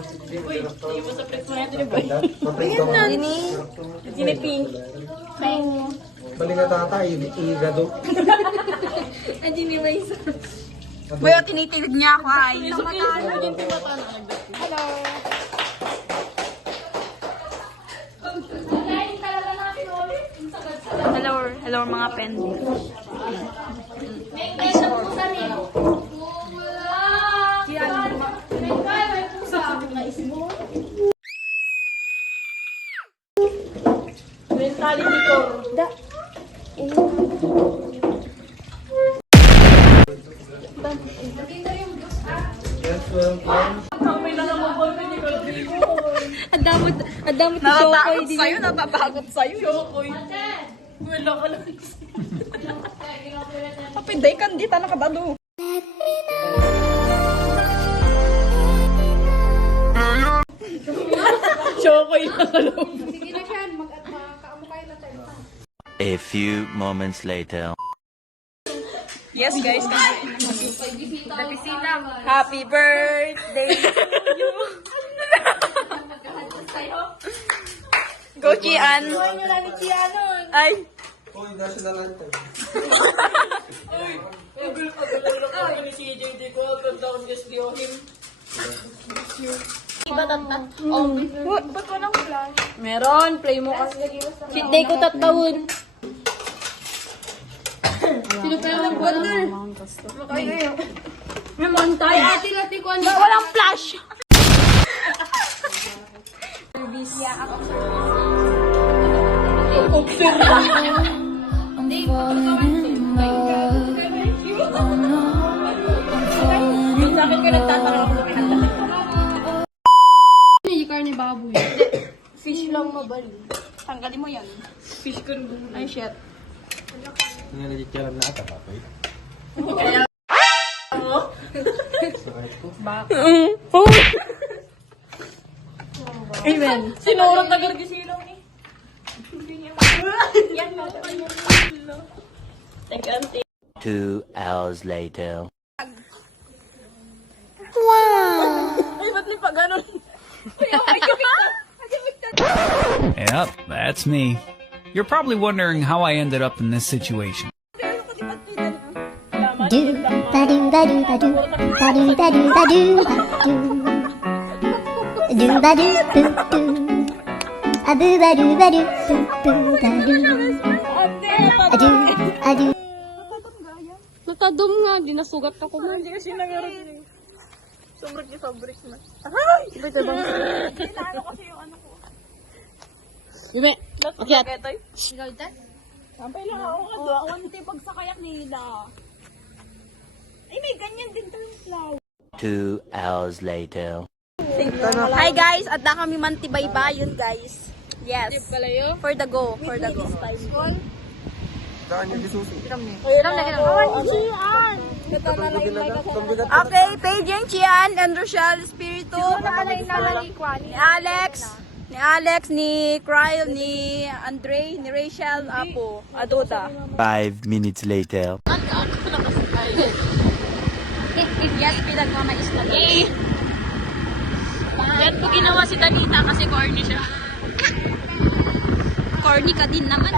Uy, hindi mo sa press mo natin yung boy. Ayan na. Dini pink. Balik na tatay, igado. Hindi ni may isa. Boy, tinitilig niya ako ay. Hello. Hello mga pendi. Mentally dito. Ang damot ni Shokoy. Sa'yo, natatakot sa'yo. Shokoy. Wala ka lang. Kapinday kan di tanah kabado. Shokoy na kalong. A few moments later. Yes guys, happy birthday to you. Go Chian. Ay. Uy, national anthem. Uy, pagulong ako ni CJ, di ko ganda kong guest him. Iba tatat. Oh, ba't walang flash? Meron, play mo kasi. Cheat day ko tatawin. Sino pa yung nag-wonder? Makaya. May montay. Ati-lati ko ano. Walang flash. Sa akin ka nagtataka ako kung pinagtataka. Hindi karne baboy. Fish lang mabali. Tanggalin mo yan. Fish ko rin. Ay, shit. Nga nagkikaroon na ata, papoy. Amen. Sinurot na gargisilaw ni. Yan mo. Teka, ante. 2 hours later. Ay, ba't may pa ganon? Uy, oh my God! Yep, that's me. You're probably wondering how I ended up in this situation. Do ba do ba do ba do ba do ba do ba do ba do ba do boo boo a boo ba do ba do boo boo ba do a do a do. Natadom nga, di nasugat ako man. Hindi kasi nangarap niya. Sobrang niya fabric na. Ay! Iba ito bang? Ano kasi yung ano ko. Bime. Akyat. Akyat. Ikaw ito? Sampay lang ako ka doon. Awan tayo pag sa kayak nila. Ay, may ganyan din tayong flower. 2 hours later. Hi guys, at na kami Mantibaybayon guys. Yes. Palayo. For the go, for the go. Daan yung disuso. Okay, Paige and Chian and Rochelle Espiritu. Ni Alex, ni Cryle, ni Andre, ni Rachel, Apo, Adoda. 5 minutes later. Yes, pinagmamais na. Yan po ginawa si Danita kasi corny siya. Corny ka din naman.